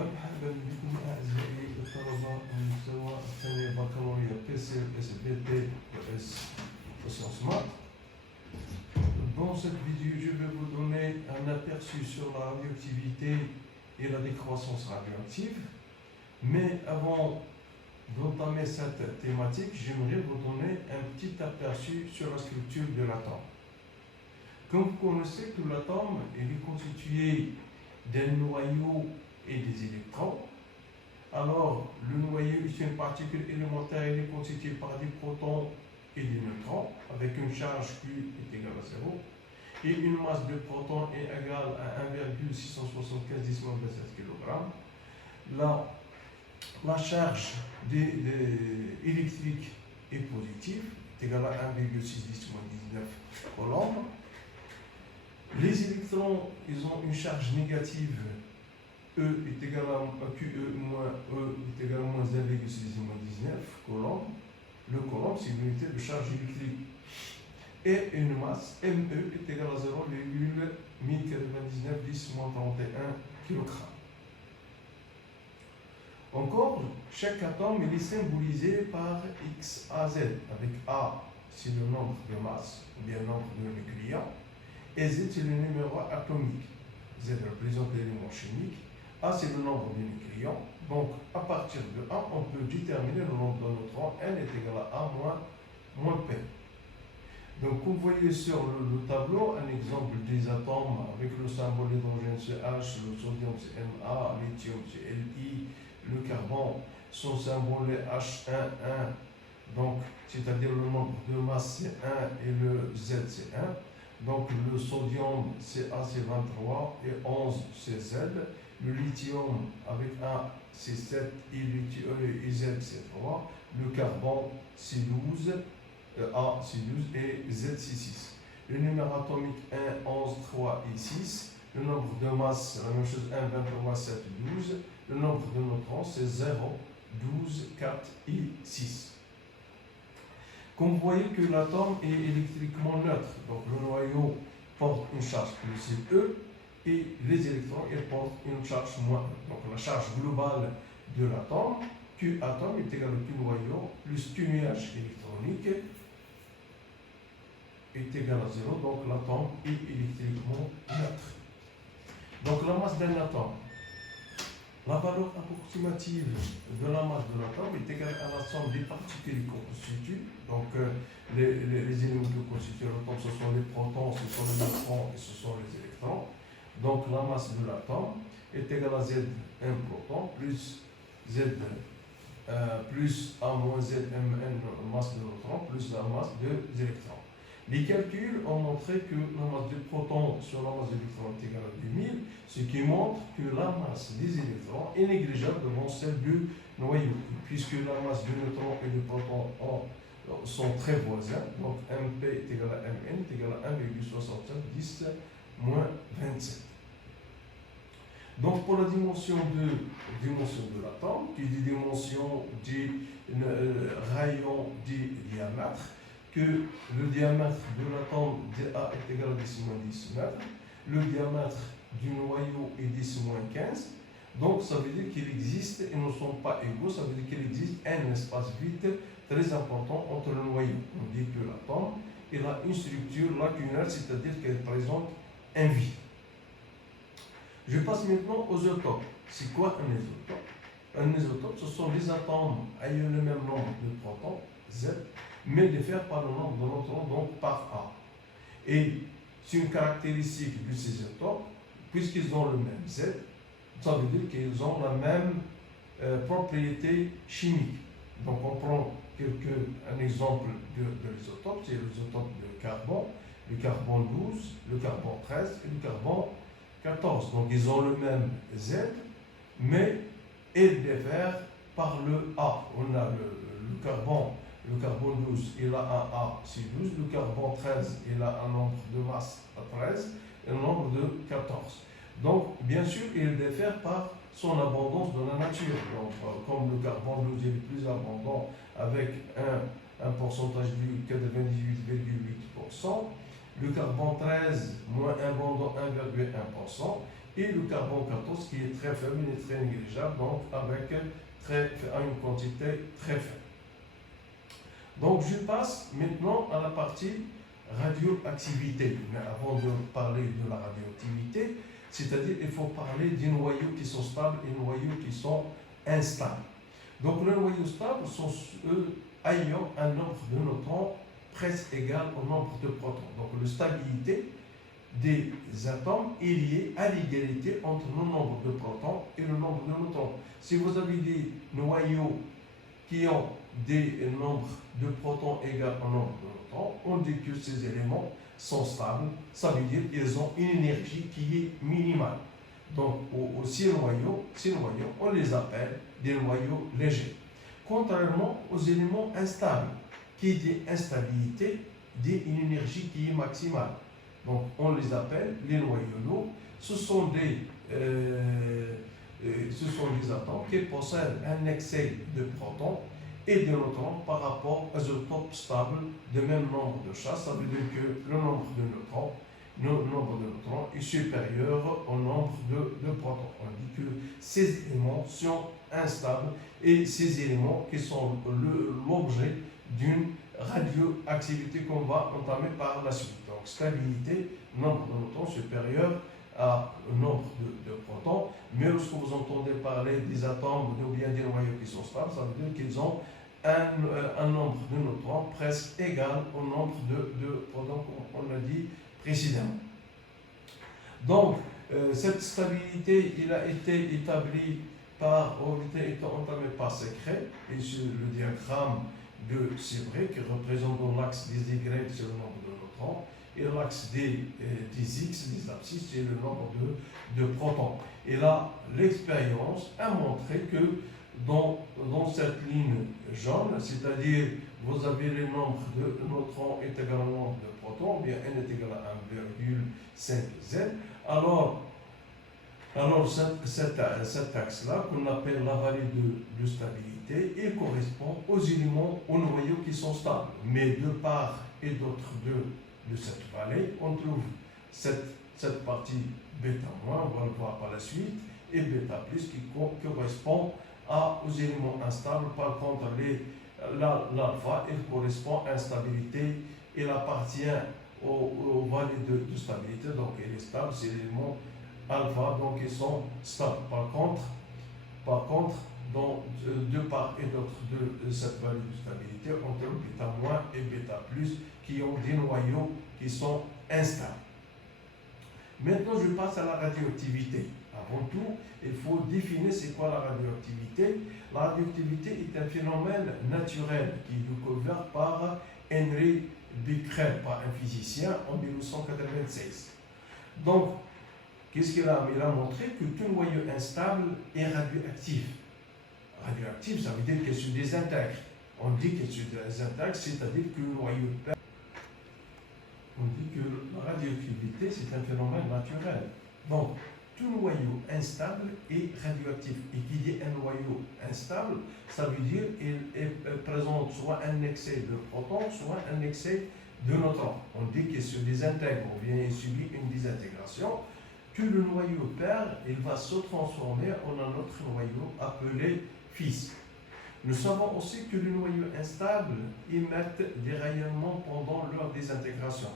مرحبا بكم أعزائي الطلبة المستوى الثاني بكالوريا PCL/SVT Sciences Maths. Dans cette vidéo, je vais vous donner un aperçu sur la radioactivité et la décroissance radioactive. Mais avant d'entamer cette thématique, j'aimerais vous donner un petit aperçu sur la structure de l'atome. Comme vous connaissez que l'atome est constitué d'un noyau et des électrons. Alors, le noyau est une particule élémentaire, il est constitué par des protons et des neutrons, avec une charge Q est égale à 0, et une masse de protons est égale à 1,675 10 moins 27 kg. La charge électrique est positive, est égale à 1,6 10 moins 19 coulombs. Les électrons, ils ont une charge négative, E est égal à QE moins E est égal à moins 1,6 moins 19 coulombs. Le coulomb, c'est l'unité de charge électrique. Et une masse, ME, est égale à 0,1099 10 moins 31 kg. Encore, chaque atome il est symbolisé par XAZ, avec A, c'est le nombre de masse, ou bien le nombre de nucléons, et Z, c'est le numéro atomique. Z représente l'élément chimique, A, c'est le nombre de nucléons. Donc, à partir de A, on peut déterminer le nombre de neutrons. N est égal à A moins P. Donc, vous voyez sur le tableau un exemple des atomes avec le symbole hydrogène c'est H, le sodium c'est Na, le lithium c'est Li, le carbone, son symbole est H1, donc c'est-à-dire le nombre de masse c'est 1 et le Z c'est 1. Donc, le sodium c'est A c'est 23 et 11 c'est Z. Le lithium avec A c'est 7 et Z c'est 3. Le carbone c'est 12. A c'est 12 et Z c'est 6. Le numéro atomique 1, 11, 3 et 6. Le nombre de masse, la même chose, 1, 23, 7, 12. Le nombre de neutrons, c'est 0, 12, 4 et 6. Comme vous voyez que l'atome est électriquement neutre, donc le noyau porte une charge plus E et les électrons ils portent une charge moins E. Donc la charge globale de l'atome, Q atome est égal à Q noyau plus Q nuage électronique est égal à 0, donc l'atome est électriquement neutre. Donc la masse d'un atome, la valeur approximative de la masse de l'atome est égale à la somme des particules qu'on constitue. Donc les éléments qui constituent l'atome, ce sont les protons, ce sont les neutrons et ce sont les électrons. Donc la masse de l'atome est égale à Z 1 proton plus Z plus A moins Z Mn masse de neutrons plus la masse des électrons. Les calculs ont montré que la masse de protons sur la masse d'électrons est égale à 2000, ce qui montre que la masse des électrons est négligeable devant celle du noyau, puisque la masse de neutrons et de protons sont très voisins. Donc MP est égal à Mn est égal à 1,65 10 moins 27. Donc pour la dimension de l'atome, qui est des dimensions du rayon du diamètre, que le diamètre de l'atome dA est égal à 10 moins 10 mètres, le diamètre du noyau est 10 moins 15, donc ça veut dire qu'il existe, ils ne sont pas égaux, ça veut dire qu'il existe un espace vide très important entre le noyau. On dit que l'atome il a une structure lacunaire, c'est-à-dire qu'elle présente un vide. Je passe maintenant aux isotopes. C'est quoi un isotope? Un isotope, ce sont les atomes ayant le même nombre de protons, Z, mais défaire par le nombre de neutrons, donc par A. Et c'est une caractéristique de ces isotopes, puisqu'ils ont le même Z, ça veut dire qu'ils ont la même propriété chimique. Donc on prend un exemple de l'isotope, c'est l'isotope de carbone, le carbone 12, le carbone 13 et le carbone 14. Donc ils ont le même Z, mais ils diffèrent par le A. On a le carbone 12, il a un A, c'est 12. Le carbone 13, il a un nombre de masse à 13 et un nombre de 14. Donc, bien sûr, il diffère par son abondance dans la nature. Donc, comme le carbone 12 est plus abondant avec un pourcentage de 98,8%, le carbone 13 moins abondant 1,1%, et le carbone 14 qui est très faible, il est très négligeable, donc avec une quantité très faible. Donc je passe maintenant à la partie radioactivité. Mais avant de parler de la radioactivité, c'est-à-dire il faut parler des noyaux qui sont stables et des noyaux qui sont instables. Donc les noyaux stables sont eux ayant un nombre de neutrons presque égal au nombre de protons. Donc la stabilité des atomes est liée à l'égalité entre le nombre de protons et le nombre de neutrons. Si vous avez des noyaux qui ont des nombres de protons égaux au nombre de neutrons, on dit que ces éléments sont stables, ça veut dire qu'ils ont une énergie qui est minimale. Donc, ces noyaux, on les appelle des noyaux légers. Contrairement aux éléments instables, qui dit instabilité, dit une énergie qui est maximale. Donc, on les appelle les noyaux lourds. Ce sont des atomes qui possèdent un excès de protons et de neutrons par rapport aux isotopes stables de même nombre de charges. Ça veut dire que le nombre de neutrons est supérieur au nombre de protons. On dit que ces éléments sont instables et ces éléments qui sont l'objet d'une radioactivité qu'on va entamer par la suite. Donc stabilité, nombre de neutrons supérieur au nombre de protons, mais lorsque vous entendez parler des atomes ou bien des noyaux qui sont stables, ça veut dire qu'ils ont un nombre de neutrons presque égal au nombre de protons, comme on l'a dit précédemment. Donc, cette stabilité, il a été établie entamée par Secret, et sur le diagramme de Sebré, qui représente l'axe des Y, c'est le nombre de neutrons, et l'axe des X, des abscisses, c'est le nombre de protons. Et là, l'expérience a montré que dans cette ligne jaune, c'est-à-dire vous avez le nombre de neutrons est égal au nombre de protons, bien n est égal à 1,5z, alors cet axe-là, qu'on appelle la vallée de stabilité, il correspond aux éléments, aux noyaux qui sont stables. Mais de part et d'autre de cette vallée, on trouve cette partie bêta-, on va le voir par la suite, et bêta+, qui correspond aux éléments instables. Par contre, l'alpha, il correspond à instabilité, il appartient aux vallées de stabilité, donc il est stable, c'est l'élément alpha, donc ils sont stables. Par contre, de part et d'autre de cette vallée de stabilité, on trouve bêta- et bêta+, qui ont des noyaux qui sont instables. Maintenant, je passe à la radioactivité. Avant tout, il faut définir c'est quoi la radioactivité. La radioactivité est un phénomène naturel qui est découvert par Henry Becquerel, par un physicien, en 1996. Donc, qu'est-ce qu'il a? Il a montré que tout noyau instable est radioactif. Radioactif, ça veut dire qu'il se désintègre. On dit qu'il se désintègre, c'est-à-dire que le noyau perd. On dit que la radioactivité, c'est un phénomène naturel. Donc, tout noyau instable est radioactif. Et qui dit un noyau instable, ça veut dire qu'il présente soit un excès de protons, soit un excès de neutrons. On dit qu'il se désintègre, ou bien il subit une désintégration. Tout le noyau père, il va se transformer en un autre noyau appelé fils. Nous savons aussi que les noyaux instables émettent des rayonnements pendant leur désintégration.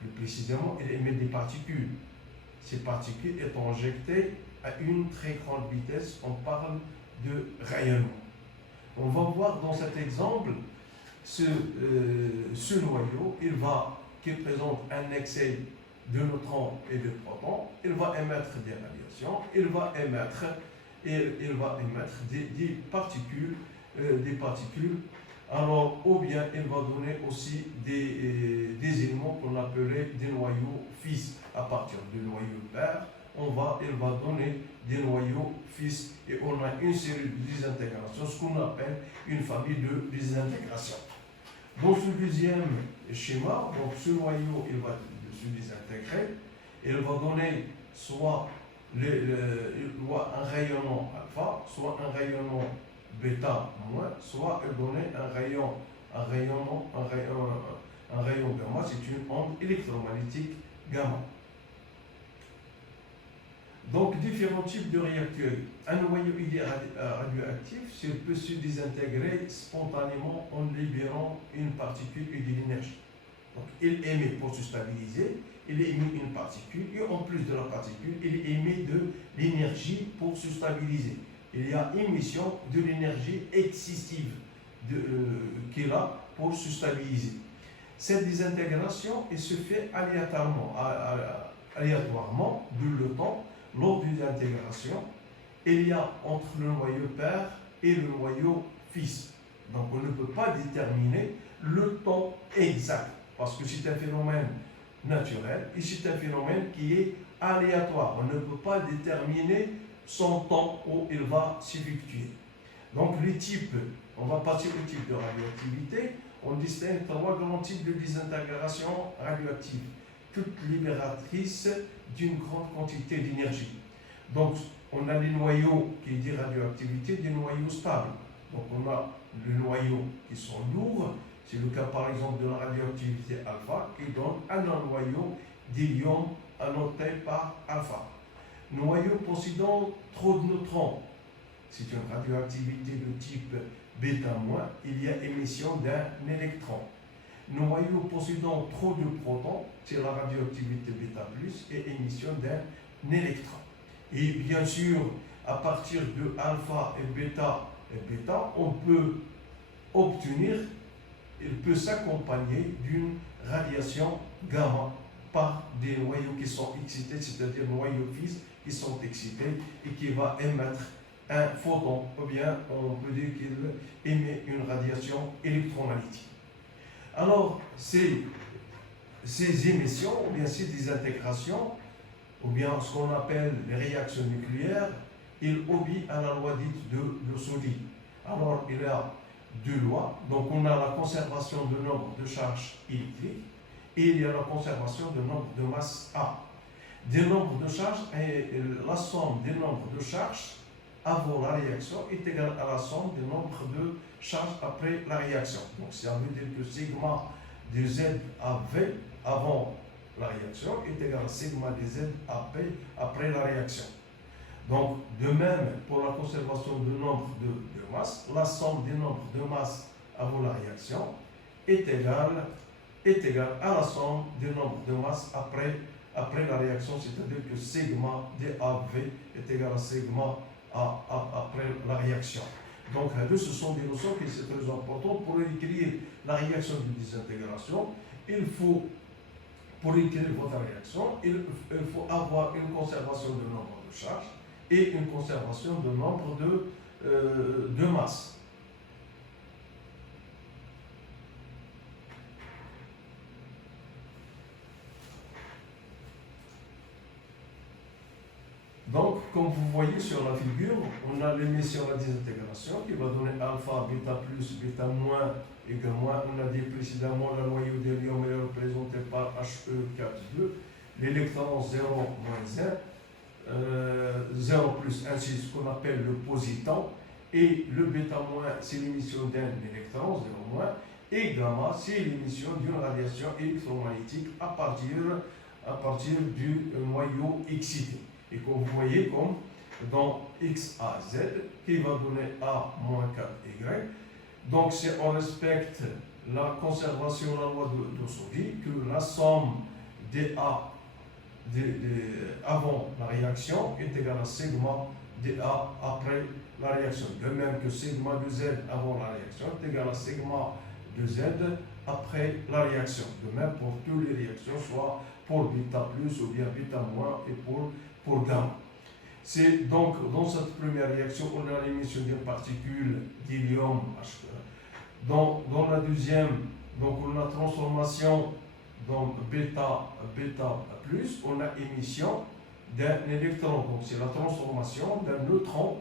Plus précisément, ils émettent des particules. Ces particules étant injectées à une très grande vitesse, on parle de rayonnement. On va voir dans cet exemple ce noyau, qui présente un excès de neutrons et de protons, il va émettre des radiations, il va émettre des particules, alors, ou bien il va donner aussi des éléments qu'on appelait des noyaux fils. À partir du noyau père, il va donner des noyaux fils et on a une série de désintégrations, ce qu'on appelle une famille de désintégrations. Dans ce deuxième schéma, donc ce noyau il va se désintégrer, il va donner soit un rayonnement alpha, soit un rayonnement bêta moins, soit donner un rayon gamma, c'est une onde électromagnétique gamma. Donc, différents types de réacteurs. Un noyau il est radioactif, il peut se désintégrer spontanément en libérant une particule et de l'énergie. Donc, il émet pour se stabiliser, il émet une particule, et en plus de la particule, il émet de l'énergie pour se stabiliser. Il y a émission de l'énergie excessive qu'il a pour se stabiliser. Cette désintégration elle se fait aléatoirement de le temps. Lors d'une intégration, il y a entre le noyau père et le noyau fils. Donc on ne peut pas déterminer le temps exact parce que c'est un phénomène naturel et c'est un phénomène qui est aléatoire. On ne peut pas déterminer son temps où il va s'effectuer. Donc les types, on va passer au type de radioactivité. On distingue trois grands types de désintégration radioactive, toutes libératrices d'une grande quantité d'énergie. Donc, on a les noyaux qui disent radioactivité, des noyaux stables. Donc, on a les noyaux qui sont lourds, c'est le cas par exemple de la radioactivité alpha, qui donne un noyau d'hélium annoté par alpha. Noyau possédant trop de neutrons, c'est une radioactivité de type bêta-, il y a émission d'un électron. Noyau possédant trop de protons, c'est la radioactivité bêta+, et émission d'un électron. Et bien sûr, à partir de alpha et bêta, on peut obtenir, il peut s'accompagner d'une radiation gamma par des noyaux qui sont excités, c'est-à-dire noyaux fils qui sont excités et qui va émettre un photon, ou bien on peut dire qu'il émet une radiation électromagnétique. Alors, ces émissions, ou bien ces désintégrations, ou bien ce qu'on appelle les réactions nucléaires, ils obéissent à la loi dite de Soudy. Alors, il y a deux lois. Donc, on a la conservation du nombre de charges électriques et il y a la conservation du nombre de masse A. Des nombres de charges, la somme des nombres de charges avant la réaction est égale à la somme du nombre de charges après la réaction. Donc, ça veut dire que sigma de Z à V avant la réaction est égal à sigma de Z à P après la réaction. Donc, de même, pour la conservation du nombre de masse, la somme des nombres de masse avant la réaction est égale à la somme du nombre de masse après la réaction, c'est-à-dire que sigma de AV est égal à sigma après la réaction. Donc, ce sont des notions qui sont très importantes pour écrire la réaction de désintégration. Il faut, pour écrire votre réaction, il faut avoir une conservation de nombre de charges et une conservation de nombre de masse. Donc, comme vous voyez sur la figure, on a l'émission de la désintégration qui va donner alpha, bêta+, bêta-, égale moins. On a dit précédemment le noyau d'hélium est représenté par He4, 2, l'électron 0, -1, 0 plus 1, c'est ce qu'on appelle le positon, et le bêta-, c'est l'émission d'un électron, 0-, et gamma, c'est l'émission d'une radiation électromagnétique à partir du noyau excité. Et comme vous voyez, comme dans X, A, Z, qui va donner A moins 4Y. Donc, si on respecte la conservation de la loi de Soudy, que la somme des A avant la réaction est égale à sigma de A après la réaction. De même que sigma de Z avant la réaction est égal à sigma de Z après la réaction. De même pour toutes les réactions, soit pour bêta+, ou bien bêta- et pour gamma. C'est donc dans cette première réaction, on a l'émission d'une particule d'hélium H2. Dans la deuxième, donc on a transformation dans bêta+, on a émission d'un électron. Donc c'est la transformation d'un neutron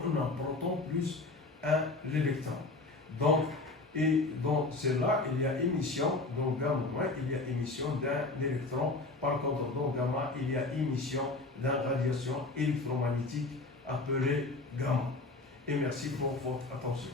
en un proton plus un électron. Donc, et dans celle-là, il y a émission, donc gamma, il y a émission d'un électron. Par contre, dans gamma, il y a émission d'une radiation électromagnétique appelée gamma. Et merci pour votre attention.